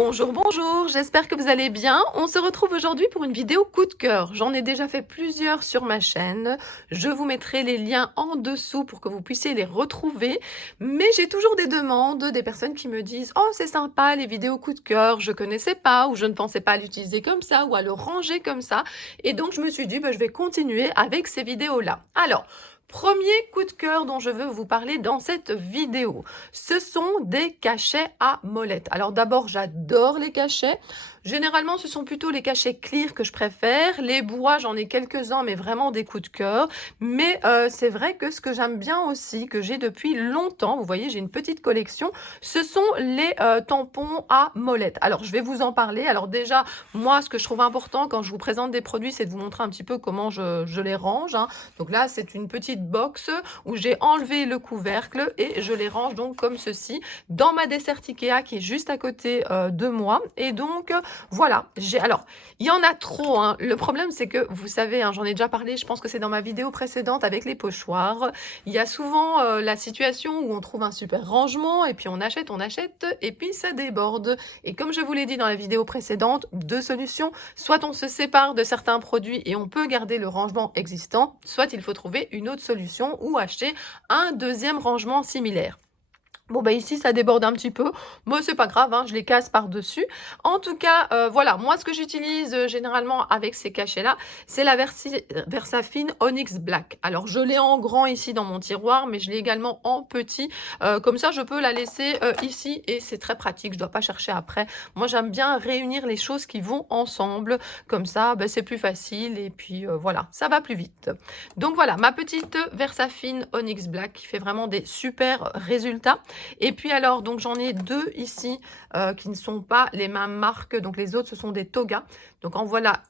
Bonjour, bonjour, j'espère que vous allez bien. On se retrouve aujourd'hui pour une vidéo coup de cœur. J'en ai déjà fait plusieurs sur ma chaîne. Je vous mettrai les liens en dessous pour que vous puissiez les retrouver. Mais j'ai toujours des demandes, des personnes qui me disent « Oh, c'est sympa les vidéos coup de cœur, je connaissais pas ou je ne pensais pas à l'utiliser comme ça ou à le ranger comme ça. » Et donc, je me suis dit je vais continuer avec ces vidéos-là. Alors, premier coup de cœur dont je veux vous parler dans cette vidéo, ce sont des cachets à molettes. Alors d'abord, j'adore les cachets. Généralement, ce sont plutôt les cachets clear que je préfère. Les bois, j'en ai quelques-uns, mais vraiment des coups de cœur. Mais c'est vrai que ce que j'aime bien aussi, que j'ai depuis longtemps, vous voyez, j'ai une petite collection, ce sont les tampons à molettes. Alors, je vais vous en parler. Alors déjà, moi, ce que je trouve important quand je vous présente des produits, c'est de vous montrer un petit peu comment je les range, hein. Donc là, c'est une petite box où j'ai enlevé le couvercle et je les range donc comme ceci dans ma dessert Ikea qui est juste à côté de moi. Et donc, voilà. Alors, il y en a trop, hein. Le problème, c'est que, vous savez, hein, j'en ai déjà parlé, je pense que c'est dans ma vidéo précédente avec les pochoirs. Il y a souvent la situation où on trouve un super rangement et puis on achète et puis ça déborde. Et comme je vous l'ai dit dans la vidéo précédente, deux solutions. Soit on se sépare de certains produits et on peut garder le rangement existant, soit il faut trouver une autre solution ou acheter un deuxième rangement similaire. Bon, bah ici, ça déborde un petit peu. Moi, c'est pas grave, hein, je les casse par-dessus. En tout cas, voilà, moi, ce que j'utilise généralement avec ces cachets-là, c'est la Versafine Onyx Black. Alors, je l'ai en grand ici dans mon tiroir, mais je l'ai également en petit. Comme ça, je peux la laisser ici et c'est très pratique. Je dois pas chercher après. Moi, j'aime bien réunir les choses qui vont ensemble. Comme ça, bah, c'est plus facile et puis voilà, ça va plus vite. Donc voilà, ma petite Versafine Onyx Black qui fait vraiment des super résultats. Et puis alors, donc j'en ai deux ici qui ne sont pas les mêmes marques. Donc les autres, ce sont des Toga. Donc en voilà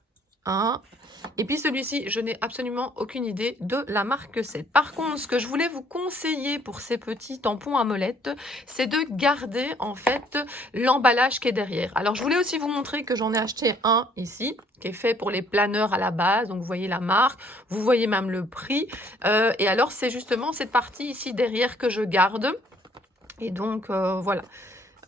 un. Et puis celui-ci, je n'ai absolument aucune idée de la marque que c'est. Par contre, ce que je voulais vous conseiller pour ces petits tampons à molettes, c'est de garder en fait l'emballage qui est derrière. Alors je voulais aussi vous montrer que j'en ai acheté un ici, qui est fait pour les planeurs à la base. Donc vous voyez la marque, vous voyez même le prix. Et alors c'est justement cette partie ici derrière que je garde. Et donc, voilà.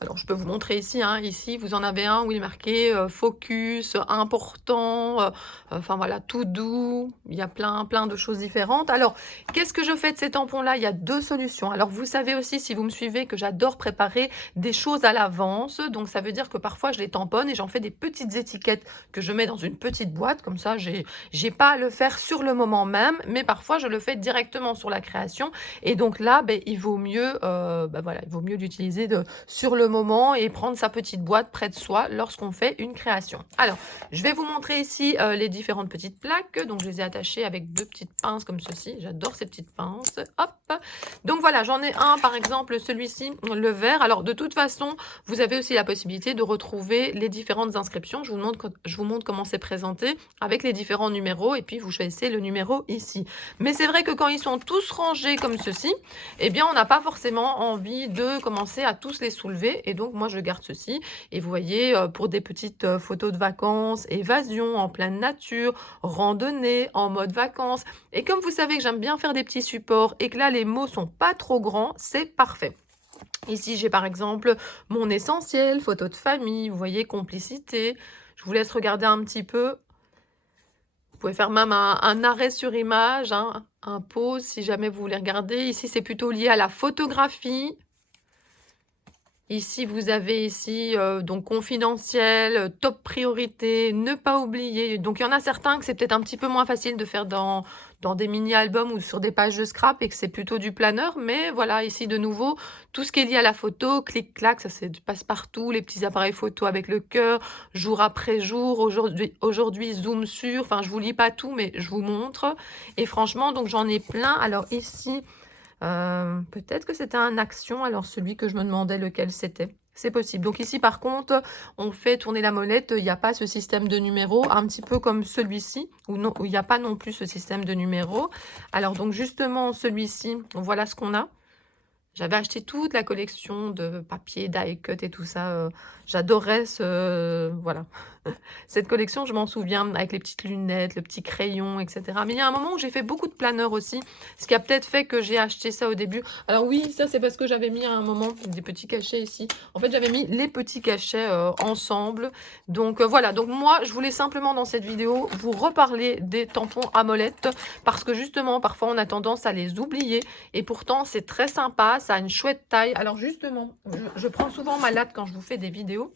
Alors, je peux vous montrer ici, hein, ici, vous en avez un où il est marqué focus, important, enfin voilà, tout doux. Il y a plein de choses différentes. Alors, qu'est-ce que je fais de ces tampons-là? Il y a deux solutions. Alors, vous savez aussi, si vous me suivez, que j'adore préparer des choses à l'avance. Donc, ça veut dire que parfois, je les tamponne et j'en fais des petites étiquettes que je mets dans une petite boîte. Comme ça, j'ai pas à le faire sur le moment même, mais parfois, je le fais directement sur la création. Et donc là, ben, il vaut mieux, voilà, il vaut mieux l'utiliser sur le moment et prendre sa petite boîte près de soi lorsqu'on fait une création. Alors, je vais vous montrer ici les différentes petites plaques. Donc, je les ai attachées avec deux petites pinces comme ceci. J'adore ces petites pinces. Hop. Donc, voilà, j'en ai un, par exemple, celui-ci, le vert. Alors, de toute façon, vous avez aussi la possibilité de retrouver les différentes inscriptions. Je vous montre comment c'est présenté avec les différents numéros et puis vous choisissez le numéro ici. Mais c'est vrai que quand ils sont tous rangés comme ceci, eh bien, on n'a pas forcément envie de commencer à tous les soulever. Et donc, moi, je garde ceci. Et vous voyez, pour des petites photos de vacances, évasion, en pleine nature, randonnée, en mode vacances. Et comme vous savez que j'aime bien faire des petits supports et que là, les mots sont pas trop grands, c'est parfait. Ici, j'ai par exemple mon essentiel, photo de famille, vous voyez, complicité. Je vous laisse regarder un petit peu. Vous pouvez faire même un arrêt sur image, hein, un pause si jamais vous voulez regarder. Ici, c'est plutôt lié à la photographie. Ici, vous avez ici donc confidentiel, top priorité, ne pas oublier. Donc, il y en a certains que c'est peut-être un petit peu moins facile de faire dans des mini-albums ou sur des pages de scrap et que c'est plutôt du planeur. Mais voilà, ici de nouveau, tout ce qui est lié à la photo, clic-clac, ça passe partout. Les petits appareils photo avec le cœur, jour après jour, aujourd'hui zoom sur. Enfin, je vous lis pas tout, mais je vous montre. Et franchement, donc j'en ai plein. Alors ici... peut-être que c'était un action, alors celui que je me demandais lequel c'était. C'est possible. Donc ici, par contre, on fait tourner la molette, il n'y a pas ce système de numéros, un petit peu comme celui-ci, où il n'y a pas non plus ce système de numéros. Alors donc justement, celui-ci, voilà ce qu'on a. J'avais acheté toute la collection de papier die cut et tout ça, j'adorais voilà. Cette collection, je m'en souviens, avec les petites lunettes, le petit crayon et cetera. Mais il y a un moment où j'ai fait beaucoup de planeurs aussi, ce qui a peut-être fait que j'ai acheté ça au début. Alors oui, ça c'est parce que j'avais mis à un moment des petits cachets ici. En fait, j'avais mis les petits cachets, ensemble. Donc voilà, donc moi, je voulais simplement dans cette vidéo vous reparler des tampons à molette parce que justement, parfois on a tendance à les oublier et pourtant c'est très sympa, ça a une chouette taille. Alors justement, je prends souvent ma latte quand je vous fais des vidéos.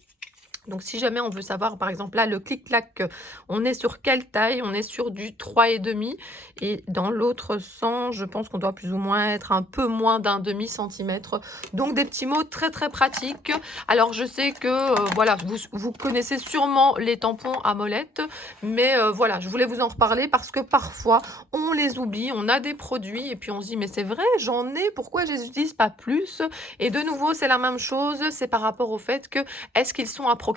Donc si jamais on veut savoir, par exemple là, le clic-clac, on est sur quelle taille? On est sur du 3,5 et dans l'autre sens, je pense qu'on doit plus ou moins être un peu moins d'un demi-centimètre. Donc des petits mots très très pratiques. Alors je sais que voilà, vous connaissez sûrement les tampons à molette, mais voilà, je voulais vous en reparler parce que parfois on les oublie, on a des produits et puis on se dit mais c'est vrai, j'en ai, pourquoi je les utilise pas plus? Et de nouveau, c'est la même chose, c'est par rapport au fait que est-ce qu'ils sont à proximité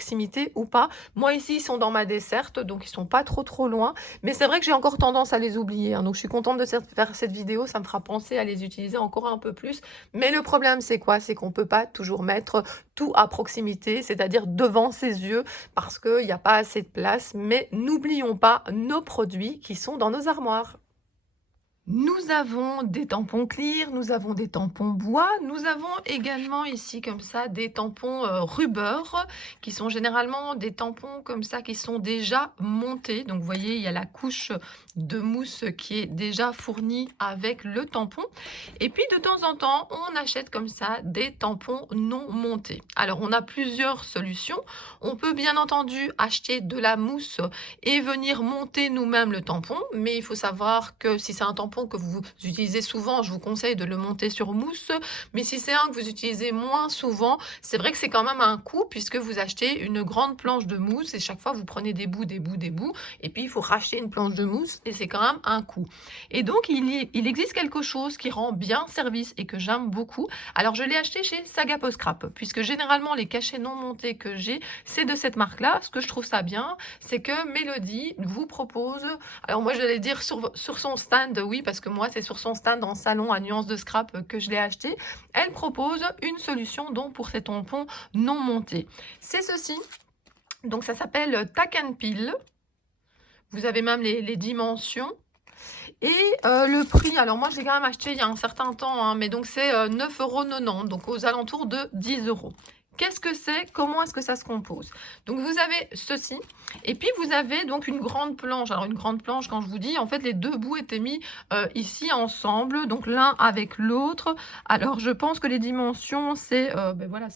ou pas? Moi ici, ils sont dans ma desserte, donc ils sont pas trop loin. Mais c'est vrai que j'ai encore tendance à les oublier, hein. Donc je suis contente de faire cette vidéo, ça me fera penser à les utiliser encore un peu plus. Mais le problème, c'est quoi? C'est qu'on peut pas toujours mettre tout à proximité, c'est-à-dire devant ses yeux, parce qu'il n'y a pas assez de place. Mais n'oublions pas nos produits qui sont dans nos armoires. Nous avons des tampons clear, nous avons des tampons bois, nous avons également ici comme ça des tampons rubber qui sont généralement des tampons comme ça qui sont déjà montés. Donc vous voyez, il y a la couche de mousse qui est déjà fournie avec le tampon. Et puis de temps en temps, on achète comme ça des tampons non montés. Alors on a plusieurs solutions. On peut bien entendu acheter de la mousse et venir monter nous-mêmes le tampon, mais il faut savoir que si c'est un tampon que vous utilisez souvent, je vous conseille de le monter sur mousse, mais si c'est un que vous utilisez moins souvent, c'est vrai que c'est quand même un coût puisque vous achetez une grande planche de mousse et chaque fois vous prenez des bouts, et puis il faut racheter une planche de mousse et c'est quand même un coût. Et donc il existe quelque chose qui rend bien service et que j'aime beaucoup. Alors je l'ai acheté chez Saga Post Scrap puisque généralement les cachets non montés que j'ai, c'est de cette marque-là. Ce que je trouve ça bien, c'est que Mélodie vous propose, alors moi j'allais dire sur son stand, oui, parce que moi c'est sur son stand en salon à Nuance de Scrap que je l'ai acheté, elle propose une solution donc pour ces tampons non montés. C'est ceci, donc ça s'appelle Tack and Peel, vous avez même les dimensions. Et le prix, alors moi je l'ai quand même acheté il y a un certain temps, hein, mais donc c'est 9,90 €, donc aux alentours de 10 €. Qu'est-ce que c'est? Comment est-ce que ça se compose? Donc vous avez ceci, et puis vous avez donc une grande planche. Alors une grande planche, quand je vous dis, en fait les deux bouts étaient mis ici ensemble, donc l'un avec l'autre. Alors je pense que les dimensions, c'est ben voilà,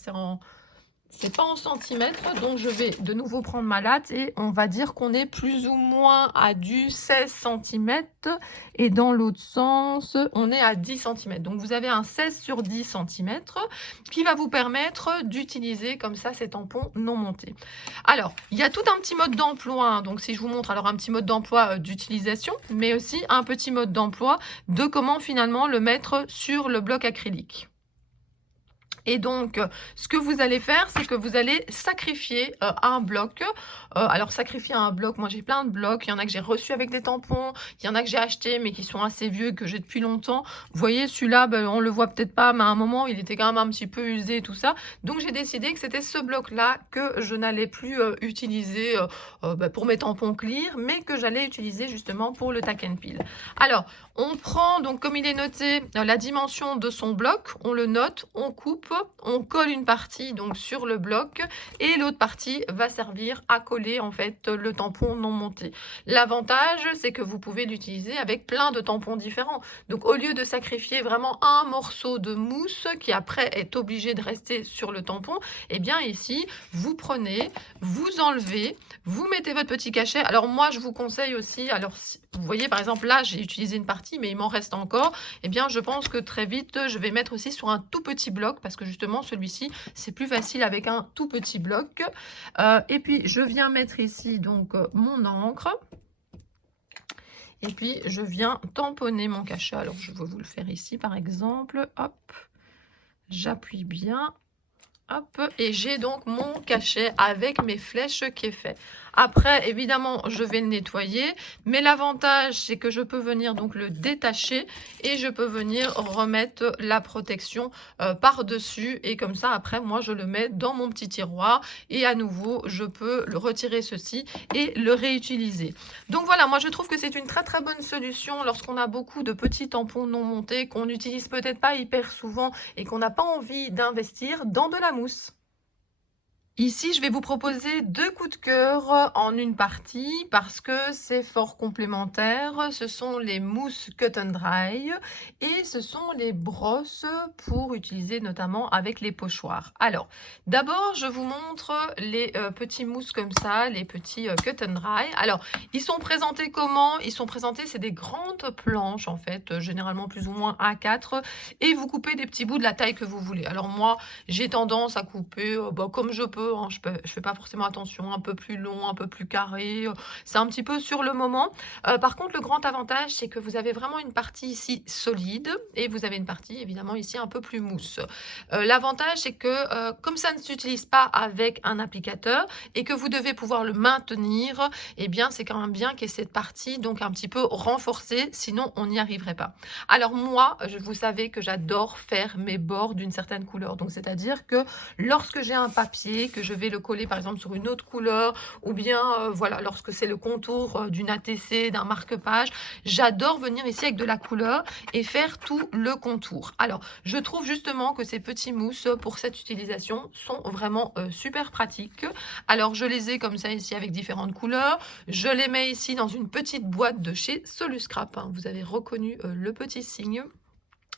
c'est pas en centimètres, donc je vais de nouveau prendre ma latte et on va dire qu'on est plus ou moins à du 16 cm et dans l'autre sens, on est à 10 cm. Donc vous avez un 16 sur 10 cm qui va vous permettre d'utiliser comme ça ces tampons non montés. Alors, il y a tout un petit mode d'emploi, hein. Donc si je vous montre alors un petit mode d'emploi d'utilisation, mais aussi un petit mode d'emploi de comment finalement le mettre sur le bloc acrylique. Et donc, ce que vous allez faire, c'est que vous allez sacrifier un bloc. Alors, sacrifier un bloc, moi j'ai plein de blocs. Il y en a que j'ai reçus avec des tampons. Il y en a que j'ai achetés, mais qui sont assez vieux, que j'ai depuis longtemps. Vous voyez, celui-là, ben, on le voit peut-être pas, mais à un moment, il était quand même un petit peu usé et tout ça. Donc, j'ai décidé que c'était ce bloc-là que je n'allais plus utiliser ben, pour mes tampons clear, mais que j'allais utiliser justement pour le Tack and Peel. Alors, on prend, donc comme il est noté, la dimension de son bloc. On le note, on coupe. On colle une partie donc sur le bloc et l'autre partie va servir à coller en fait le tampon non monté. L'avantage, c'est que vous pouvez l'utiliser avec plein de tampons différents. Donc au lieu de sacrifier vraiment un morceau de mousse qui après est obligé de rester sur le tampon, et bien ici vous prenez, vous enlevez, vous mettez votre petit cachet. Alors moi je vous conseille aussi, alors vous voyez par exemple là j'ai utilisé une partie mais il m'en reste encore, et bien je pense que très vite je vais mettre aussi sur un tout petit bloc parce que justement celui-ci c'est plus facile avec un tout petit bloc. Et puis je viens mettre ici donc mon encre et puis je viens tamponner mon cachet. Alors je vais vous le faire ici par exemple, hop, j'appuie bien, Hop, et j'ai donc mon cachet avec mes flèches qui est fait. Après, évidemment, je vais le nettoyer, mais l'avantage, c'est que je peux venir donc le détacher et je peux venir remettre la protection par-dessus. Et comme ça, après, moi, je le mets dans mon petit tiroir et à nouveau, je peux le retirer ceci et le réutiliser. Donc voilà, moi, je trouve que c'est une très très bonne solution lorsqu'on a beaucoup de petits tampons non montés qu'on n'utilise peut-être pas hyper souvent et qu'on n'a pas envie d'investir dans de la mousse. Ici, je vais vous proposer 2 coups de cœur en une partie parce que c'est fort complémentaire. Ce sont les mousses Cut and Dry et ce sont les brosses pour utiliser notamment avec les pochoirs. Alors, d'abord, je vous montre les petits mousses comme ça, les petits Cut and Dry. Alors, ils sont présentés comment? Ils sont présentés, c'est des grandes planches en fait, généralement plus ou moins A4 et vous coupez des petits bouts de la taille que vous voulez. Alors moi, j'ai tendance à couper comme je peux, hein, je fais pas forcément attention, un peu plus long, un peu plus carré, c'est un petit peu sur le moment. Par contre, le grand avantage, c'est que vous avez vraiment une partie ici solide et vous avez une partie évidemment ici un peu plus mousse. L'avantage, c'est que comme ça ne s'utilise pas avec un applicateur et que vous devez pouvoir le maintenir, eh bien c'est quand même bien qu'il y ait cette partie donc un petit peu renforcée, sinon on n'y arriverait pas. Alors moi, vous savez que j'adore faire mes bords d'une certaine couleur, donc c'est-à-dire que lorsque j'ai un papier, que je vais le coller par exemple sur une autre couleur, ou bien voilà, lorsque c'est le contour d'une ATC, d'un marque-page, j'adore venir ici avec de la couleur et faire tout le contour. Alors, je trouve justement que ces petits mousses pour cette utilisation sont vraiment super pratiques. Alors, je les ai comme ça ici avec différentes couleurs. Je les mets ici dans une petite boîte de chez Soluscrap, hein. Vous avez reconnu le petit signe.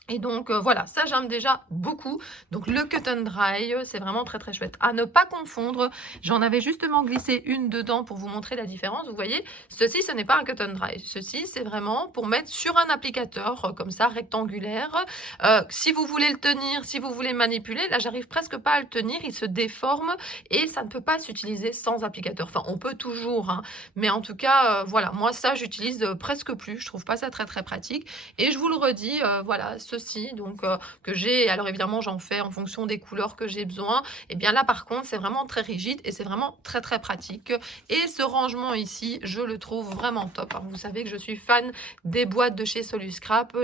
Et donc voilà, ça j'aime déjà beaucoup. Donc le Cut and Dry, c'est vraiment très très chouette. À ne pas confondre, j'en avais justement glissé une dedans pour vous montrer la différence. Vous voyez, ceci ce n'est pas un Cut and Dry. Ceci c'est vraiment pour mettre sur un applicateur comme ça, rectangulaire. Si vous voulez le tenir, si vous voulez manipuler, là j'arrive presque pas à le tenir, il se déforme et ça ne peut pas s'utiliser sans applicateur. Enfin on peut toujours, hein, mais en tout cas voilà, moi ça j'utilise presque plus. Je trouve pas ça très très pratique. Et je vous le redis, voilà, ceci donc que j'ai, alors évidemment j'en fais en fonction des couleurs que j'ai besoin, et bien là par contre c'est vraiment très rigide et c'est vraiment très très pratique. Et ce rangement ici je le trouve vraiment top, hein. Vous savez que je suis fan des boîtes de chez Soluscrap,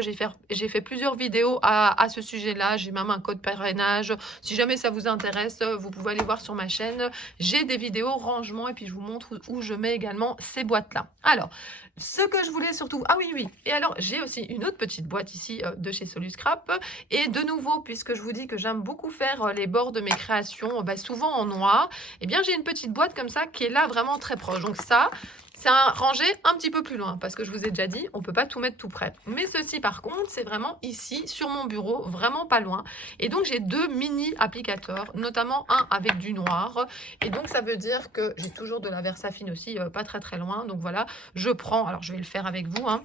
j'ai fait plusieurs vidéos à ce sujet là, j'ai même un code parrainage, si jamais ça vous intéresse vous pouvez aller voir sur ma chaîne, j'ai des vidéos rangement et puis je vous montre où je mets également ces boîtes là. Alors ce que je voulais surtout, ah oui, et alors j'ai aussi une autre petite boîte ici de chez Soluscrap, et de nouveau, puisque je vous dis que j'aime beaucoup faire les bords de mes créations, souvent en noir, et bien j'ai une petite boîte comme ça qui est là vraiment très proche. Donc ça, c'est un rangé un petit peu plus loin, parce que je vous ai déjà dit, on ne peut pas tout mettre tout près. Mais ceci par contre, c'est vraiment ici, sur mon bureau, vraiment pas loin. Et donc j'ai 2 mini applicateurs, notamment un avec du noir. Et donc ça veut dire que j'ai toujours de la Versafine aussi, pas très très loin. Donc voilà, je prends, alors je vais le faire avec vous, hein.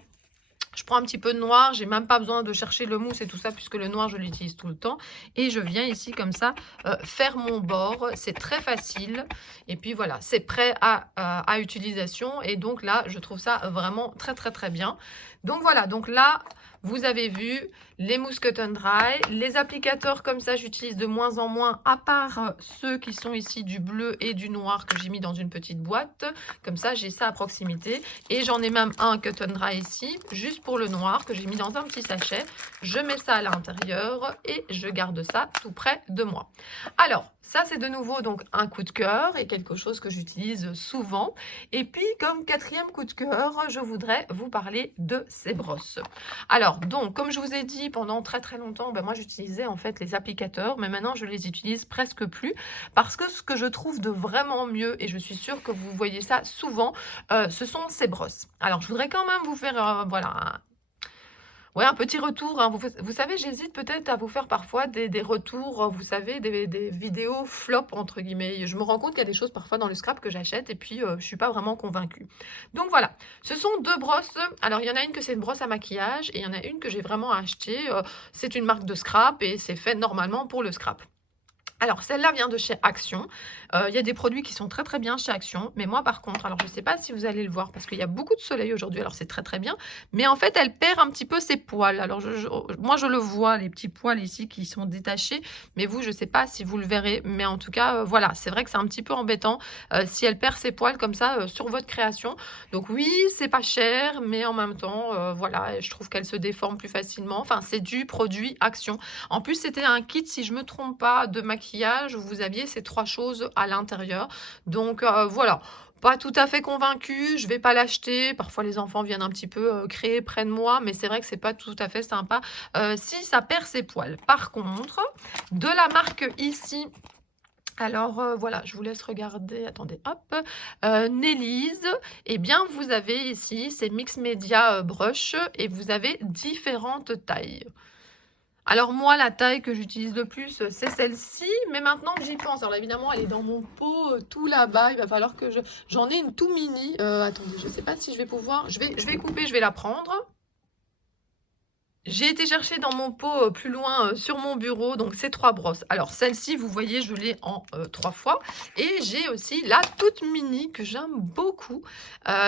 Je prends un petit peu de noir, j'ai même pas besoin de chercher le mousse et tout ça puisque le noir je l'utilise tout le temps. Et je viens ici comme ça faire mon bord, c'est très facile. Et puis voilà, c'est prêt à utilisation. Et donc là, je trouve ça vraiment très très très bien. Donc voilà, donc là, vous avez vu les mousses Cut and Dry. Les applicateurs comme ça, j'utilise de moins en moins, à part ceux qui sont ici du bleu et du noir que j'ai mis dans une petite boîte. Comme ça, j'ai ça à proximité. Et j'en ai même un Cut and Dry ici, juste pour le noir, que j'ai mis dans un petit sachet. Je mets ça à l'intérieur et je garde ça tout près de moi. Alors, ça c'est de nouveau donc un coup de cœur et quelque chose que j'utilise souvent. Et puis comme quatrième coup de cœur, je voudrais vous parler de ces brosses. Alors donc comme je vous ai dit pendant très très longtemps, moi j'utilisais en fait les applicateurs, mais maintenant je les utilise presque plus parce que ce que je trouve de vraiment mieux, et je suis sûre que vous voyez ça souvent, ce sont ces brosses. Alors je voudrais quand même vous faire voilà ouais, un petit retour, hein. Vous savez, j'hésite peut-être à vous faire parfois des retours, vous savez, des vidéos flop entre guillemets. Je me rends compte qu'il y a des choses parfois dans le scrap que j'achète et puis je suis pas vraiment convaincue. Donc voilà, ce sont 2 brosses. Alors il y en a une que c'est une brosse à maquillage et il y en a une que j'ai vraiment achetée. C'est une marque de scrap et c'est fait normalement pour le scrap. Alors celle-là vient de chez Action. Il y a des produits qui sont très, très bien chez Action, mais moi par contre, alors je ne sais pas si vous allez le voir parce qu'il y a beaucoup de soleil aujourd'hui, alors c'est très, très bien, mais en fait elle perd un petit peu ses poils. Alors moi je le vois, les petits poils ici qui sont détachés, mais vous je ne sais pas si vous le verrez, mais en tout cas, voilà, c'est vrai que c'est un petit peu embêtant, si elle perd ses poils comme ça, sur votre création. Donc oui, c'est pas cher, mais en même temps, voilà, je trouve qu'elle se déforme plus facilement. Enfin, c'est du produit Action. En plus, c'était un kit, si je me trompe pas, de maquillage où vous aviez ces 3 choses à l'intérieur. Donc, voilà, pas tout à fait convaincue, je vais pas l'acheter. Parfois, les enfants viennent un petit peu, créer près de moi, mais c'est vrai que c'est pas tout à fait sympa, si ça perd ses poils. Par contre, de la marque ici, alors, voilà, je vous laisse regarder, attendez, hop, Nelly's, eh bien, vous avez ici ces mix média, brush et vous avez différentes tailles. Alors moi, la taille que j'utilise le plus, c'est celle-ci, mais maintenant que j'y pense, alors évidemment, elle est dans mon pot, tout là-bas, il va falloir que j'en ai une tout mini, attendez, je ne sais pas si je vais pouvoir, je vais couper, je vais la prendre. J'ai été chercher dans mon pot, plus loin, sur mon bureau, donc ces 3 brosses. Alors celle-ci, vous voyez, je l'ai en, 3 fois et j'ai aussi la toute mini que j'aime beaucoup.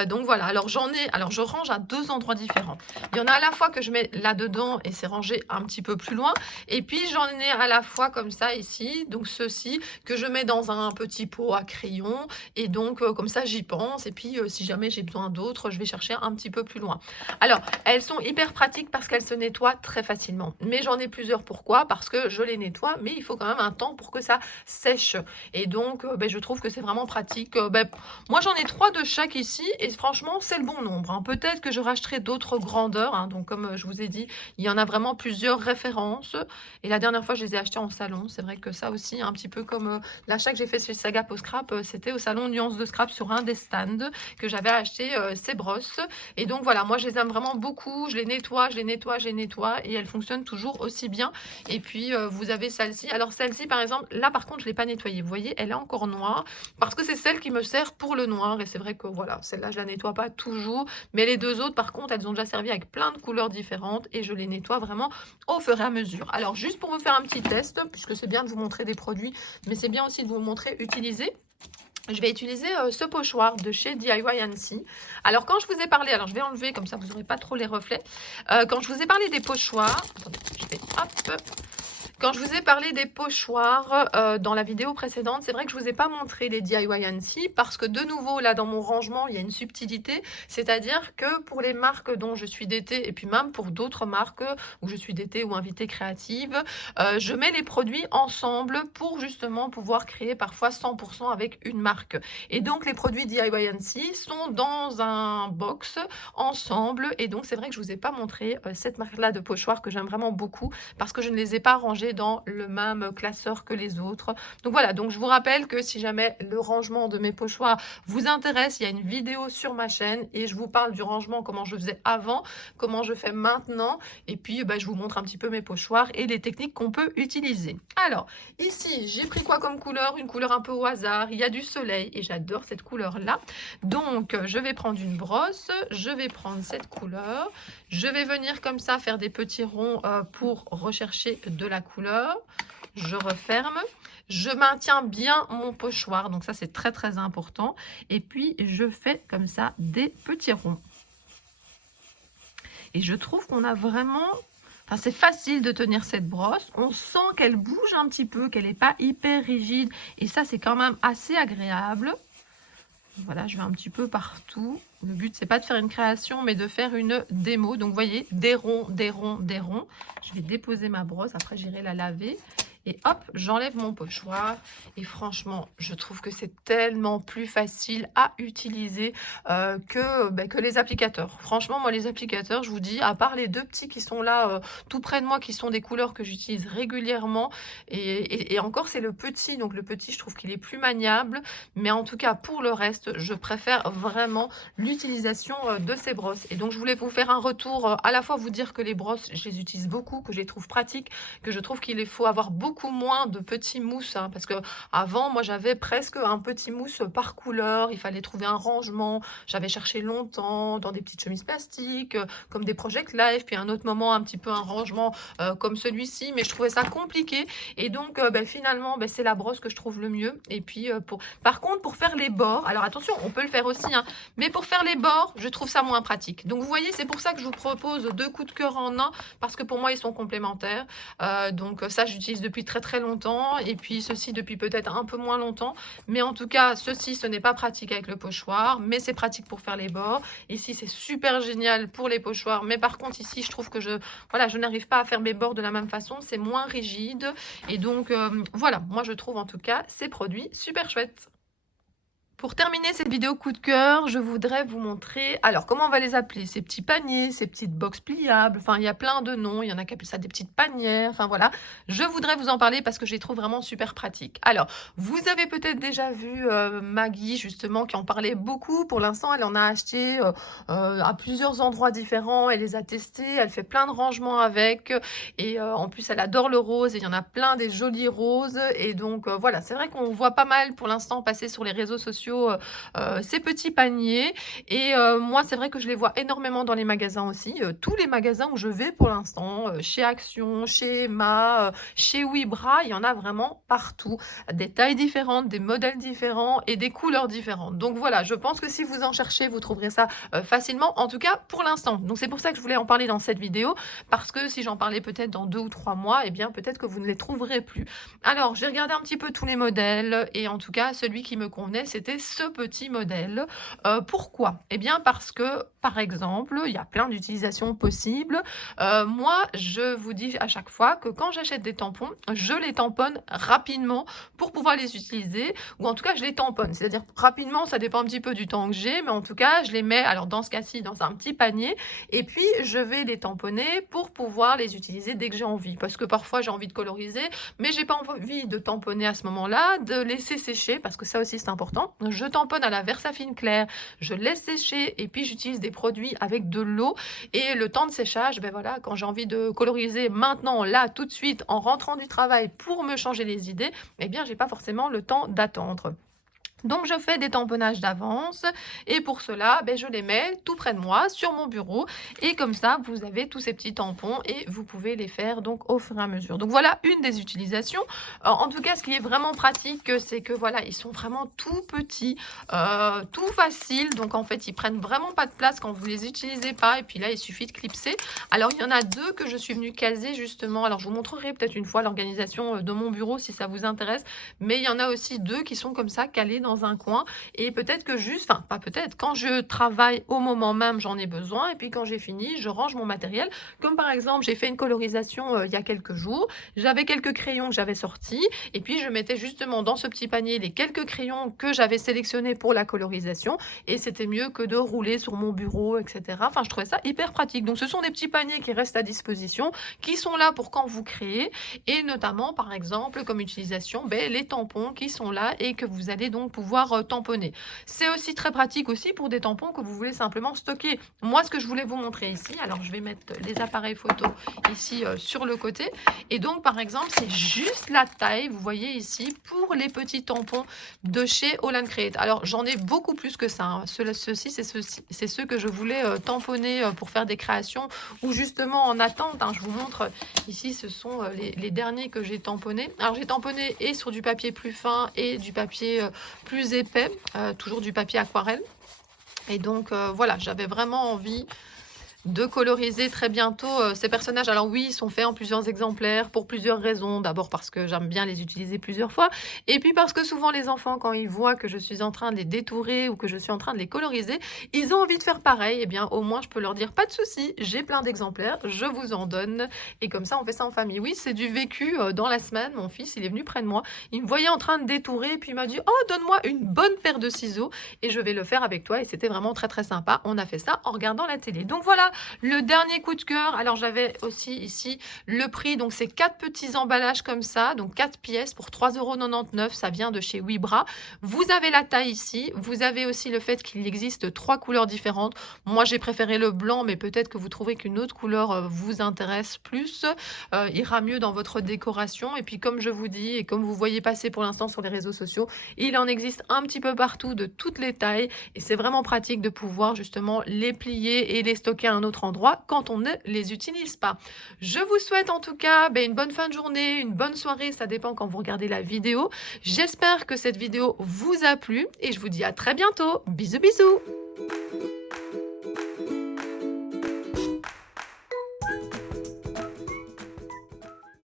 Donc voilà, alors je range à 2 endroits différents. Il y en a à la fois que je mets là-dedans et c'est rangé un petit peu plus loin et puis j'en ai à la fois comme ça ici, donc ceux-ci que je mets dans un petit pot à crayon et donc comme ça j'y pense et puis, si jamais j'ai besoin d'autres, je vais chercher un petit peu plus loin. Alors, elles sont hyper pratiques parce qu'elles se nettoient très facilement. Mais j'en ai plusieurs. Pourquoi? Parce que je les nettoie, mais il faut quand même un temps pour que ça sèche. Et donc, je trouve que c'est vraiment pratique. Moi, j'en ai 3 de chaque ici. Et franchement, c'est le bon nombre, hein. Peut-être que je rachèterai d'autres grandeurs, hein. Donc, comme je vous ai dit, il y en a vraiment plusieurs références. Et la dernière fois, je les ai achetées en salon. C'est vrai que ça aussi, un petit peu comme l'achat que j'ai fait chez Saga Post Scrap, c'était au salon Nuance de Scrap sur un des stands que j'avais acheté ces brosses. Et donc voilà, moi je les aime vraiment beaucoup, je les nettoie, je les nettoie, je les nettoie et elles fonctionnent toujours aussi bien. Et puis vous avez celle-ci, alors celle-ci par exemple, là par contre je ne l'ai pas nettoyée, vous voyez, elle est encore noire parce que c'est celle qui me sert pour le noir et c'est vrai que voilà, celle-là je la nettoie pas toujours, mais les 2 autres par contre elles ont déjà servi avec plein de couleurs différentes et je les nettoie vraiment au fur et à mesure. Alors juste pour vous faire un petit test, puisque c'est bien de vous montrer des produits, mais c'est bien aussi de vous montrer utiliser. Je vais utiliser ce pochoir de chez DIY Annecy. Alors quand je vous ai parlé, alors je vais enlever comme ça vous n'aurez pas trop les reflets. Quand je vous ai parlé des pochoirs, attendez, je vais hop. Quand je vous ai parlé des pochoirs dans la vidéo précédente, c'est vrai que je ne vous ai pas montré les DIY Annecy parce que de nouveau, là, dans mon rangement, il y a une subtilité. C'est-à-dire que pour les marques dont je suis d'été et puis même pour d'autres marques où je suis d'été ou invitée créative, je mets les produits ensemble pour justement pouvoir créer parfois 100% avec une marque. Et donc, les produits DIY Annecy sont dans un box ensemble. Et donc, c'est vrai que je ne vous ai pas montré cette marque-là de pochoir que j'aime vraiment beaucoup parce que je ne les ai pas rangés dans le même classeur que les autres. Donc voilà, donc je vous rappelle que si jamais le rangement de mes pochoirs vous intéresse, il y a une vidéo sur ma chaîne et je vous parle du rangement, comment je faisais avant, comment je fais maintenant et puis je vous montre un petit peu mes pochoirs et les techniques qu'on peut utiliser. Alors ici j'ai pris quoi comme couleur? Une couleur un peu au hasard, il y a du soleil et j'adore cette couleur là. Donc je vais prendre une brosse, je vais prendre cette couleur, je vais venir comme ça faire des petits ronds pour rechercher de la couleur. Je referme, je maintiens bien mon pochoir, donc ça c'est très très important. Et puis je fais comme ça des petits ronds. Et je trouve qu'on a vraiment... Enfin, c'est facile de tenir cette brosse. On sent qu'elle bouge un petit peu, qu'elle n'est pas hyper rigide. Et ça, c'est quand même assez agréable. Voilà, je vais un petit peu partout. Le but, c'est pas de faire une création, mais de faire une démo. Donc, vous voyez, des ronds, des ronds, des ronds. Je vais déposer ma brosse. Après, j'irai la laver. Et hop, j'enlève mon pochoir. Et franchement, je trouve que c'est tellement plus facile à utiliser que les applicateurs. Franchement, moi, les applicateurs, je vous dis, à part les 2 petits qui sont là, tout près de moi, qui sont des couleurs que j'utilise régulièrement. Et encore, c'est le petit. Donc, le petit, je trouve qu'il est plus maniable. Mais en tout cas, pour le reste, je préfère vraiment l'utilisation de ces brosses. Et donc, je voulais vous faire un retour, à la fois vous dire que les brosses, je les utilise beaucoup, que je les trouve pratiques, que je trouve qu'il faut avoir beaucoup beaucoup moins de petits mousses, hein, parce que avant moi, j'avais presque un petit mousse par couleur. Il fallait trouver un rangement. J'avais cherché longtemps dans des petites chemises plastiques, comme des Project Life, puis à un autre moment, un petit peu un rangement comme celui-ci, mais je trouvais ça compliqué. Et donc, finalement, c'est la brosse que je trouve le mieux. Et puis, par contre, pour faire les bords, alors attention, on peut le faire aussi, hein, mais pour faire les bords, je trouve ça moins pratique. Donc, vous voyez, c'est pour ça que je vous propose 2 coups de cœur en un, parce que pour moi, ils sont complémentaires. Donc, ça, j'utilise depuis très très longtemps. Et puis, ceci depuis peut-être un peu moins longtemps. Mais en tout cas, ceci, ce n'est pas pratique avec le pochoir, mais c'est pratique pour faire les bords. Ici, c'est super génial pour les pochoirs. Mais par contre, ici, je trouve que voilà, je n'arrive pas à faire mes bords de la même façon. C'est moins rigide. Et donc, voilà, moi, je trouve en tout cas ces produits super chouettes. Pour terminer cette vidéo coup de cœur, je voudrais vous montrer, alors comment on va les appeler, ces petits paniers, ces petites box pliables, enfin il y a plein de noms, il y en a qui appellent ça des petites panières, enfin voilà. Je voudrais vous en parler parce que je les trouve vraiment super pratiques. Alors, vous avez peut-être déjà vu Maggie justement qui en parlait beaucoup. Pour l'instant, elle en a acheté à plusieurs endroits différents, elle les a testés, elle fait plein de rangements avec, et en plus elle adore le rose, et il y en a plein des jolis roses, et donc voilà, c'est vrai qu'on voit pas mal pour l'instant passer sur les réseaux sociaux ces petits paniers, et moi c'est vrai que je les vois énormément dans les magasins aussi, tous les magasins où je vais pour l'instant, chez Action, chez Emma, chez Webra, il y en a vraiment partout, des tailles différentes, des modèles différents et des couleurs différentes. Donc voilà, je pense que si vous en cherchez, vous trouverez ça facilement, en tout cas pour l'instant. Donc c'est pour ça que je voulais en parler dans cette vidéo, parce que si j'en parlais peut-être dans 2 ou 3 mois, eh bien peut-être que vous ne les trouverez plus. Alors j'ai regardé un petit peu tous les modèles, et en tout cas celui qui me convenait, c'était ce petit modèle. Pourquoi? Eh bien parce que, par exemple, il y a plein d'utilisations possibles. Moi, je vous dis à chaque fois que quand j'achète des tampons, je les tamponne rapidement pour pouvoir les utiliser, ou en tout cas, je les tamponne. C'est-à-dire rapidement, ça dépend un petit peu du temps que j'ai, mais en tout cas, je les mets, alors dans ce cas-ci, dans un petit panier, et puis je vais les tamponner pour pouvoir les utiliser dès que j'ai envie. Parce que parfois, j'ai envie de coloriser, mais j'ai pas envie de tamponner à ce moment-là, de laisser sécher, parce que ça aussi, c'est important. Je tamponne à la Versafine claire, je laisse sécher, et puis j'utilise des produits avec de l'eau, et le temps de séchage, voilà, quand j'ai envie de coloriser maintenant, là, tout de suite, en rentrant du travail pour me changer les idées, eh bien, j'ai pas forcément le temps d'attendre. Donc je fais des tamponnages d'avance, et pour cela, je les mets tout près de moi sur mon bureau, et comme ça vous avez tous ces petits tampons et vous pouvez les faire donc au fur et à mesure. Donc voilà une des utilisations. En tout cas, ce qui est vraiment pratique, c'est que voilà, ils sont vraiment tout petits, tout faciles, donc en fait ils prennent vraiment pas de place quand vous les utilisez pas, et puis là il suffit de clipser. Alors il y en a 2 que je suis venue caser justement, alors je vous montrerai peut-être une fois l'organisation de mon bureau si ça vous intéresse, mais il y en a aussi 2 qui sont comme ça calés dans un coin, et peut-être que juste, enfin pas peut-être, quand je travaille au moment même j'en ai besoin, et puis quand j'ai fini je range mon matériel. Comme par exemple, j'ai fait une colorisation il y a quelques jours, j'avais quelques crayons que j'avais sortis, et puis je mettais justement dans ce petit panier les quelques crayons que j'avais sélectionnés pour la colorisation, et c'était mieux que de rouler sur mon bureau, etc. Enfin, je trouvais ça hyper pratique. Donc ce sont des petits paniers qui restent à disposition, qui sont là pour quand vous créez, et notamment par exemple comme utilisation, les tampons qui sont là et que vous allez donc pouvoir tamponner. C'est aussi très pratique aussi pour des tampons que vous voulez simplement stocker. Moi, ce que je voulais vous montrer ici, alors je vais mettre les appareils photo ici sur le côté, et donc par exemple c'est juste la taille, vous voyez ici, pour les petits tampons de chez Holland Create. Alors j'en ai beaucoup plus que ça, hein. Ceux-ci c'est ceux que je voulais tamponner pour faire des créations, ou justement en attente, hein. Je vous montre ici, ce sont les derniers que j'ai tamponnés. Alors j'ai tamponné et sur du papier plus fin et du papier plus épais, toujours du papier aquarelle, et donc voilà, j'avais vraiment envie de coloriser très bientôt ces personnages. Alors oui, ils sont faits en plusieurs exemplaires pour plusieurs raisons. D'abord parce que j'aime bien les utiliser plusieurs fois, et puis parce que souvent les enfants, quand ils voient que je suis en train de les détourer ou que je suis en train de les coloriser, ils ont envie de faire pareil. Et bien au moins je peux leur dire pas de souci, j'ai plein d'exemplaires, je vous en donne, et comme ça on fait ça en famille. Oui, c'est du vécu dans la semaine. Mon fils, il est venu près de moi, il me voyait en train de détourer, et puis il m'a dit: oh, donne-moi une bonne paire de ciseaux et je vais le faire avec toi. Et c'était vraiment très très sympa. On a fait ça en regardant la télé. Donc voilà, Le dernier coup de cœur, alors j'avais aussi ici le prix, donc c'est 4 petits emballages comme ça, donc 4 pièces pour 3,99 €, ça vient de chez Wibra. Vous avez la taille ici, vous avez aussi le fait qu'il existe 3 couleurs différentes. Moi, j'ai préféré le blanc, mais peut-être que vous trouvez qu'une autre couleur, vous intéresse plus, ira mieux dans votre décoration et puis comme je vous dis et comme vous voyez passer pour l'instant sur les réseaux sociaux, il en existe un petit peu partout de toutes les tailles et c'est vraiment pratique de pouvoir justement les plier et les stocker à un autre endroit quand on ne les utilise pas. Je vous souhaite en tout cas, une bonne fin de journée, une bonne soirée, ça dépend quand vous regardez la vidéo. J'espère que cette vidéo vous a plu et je vous dis à très bientôt. Bisous bisous!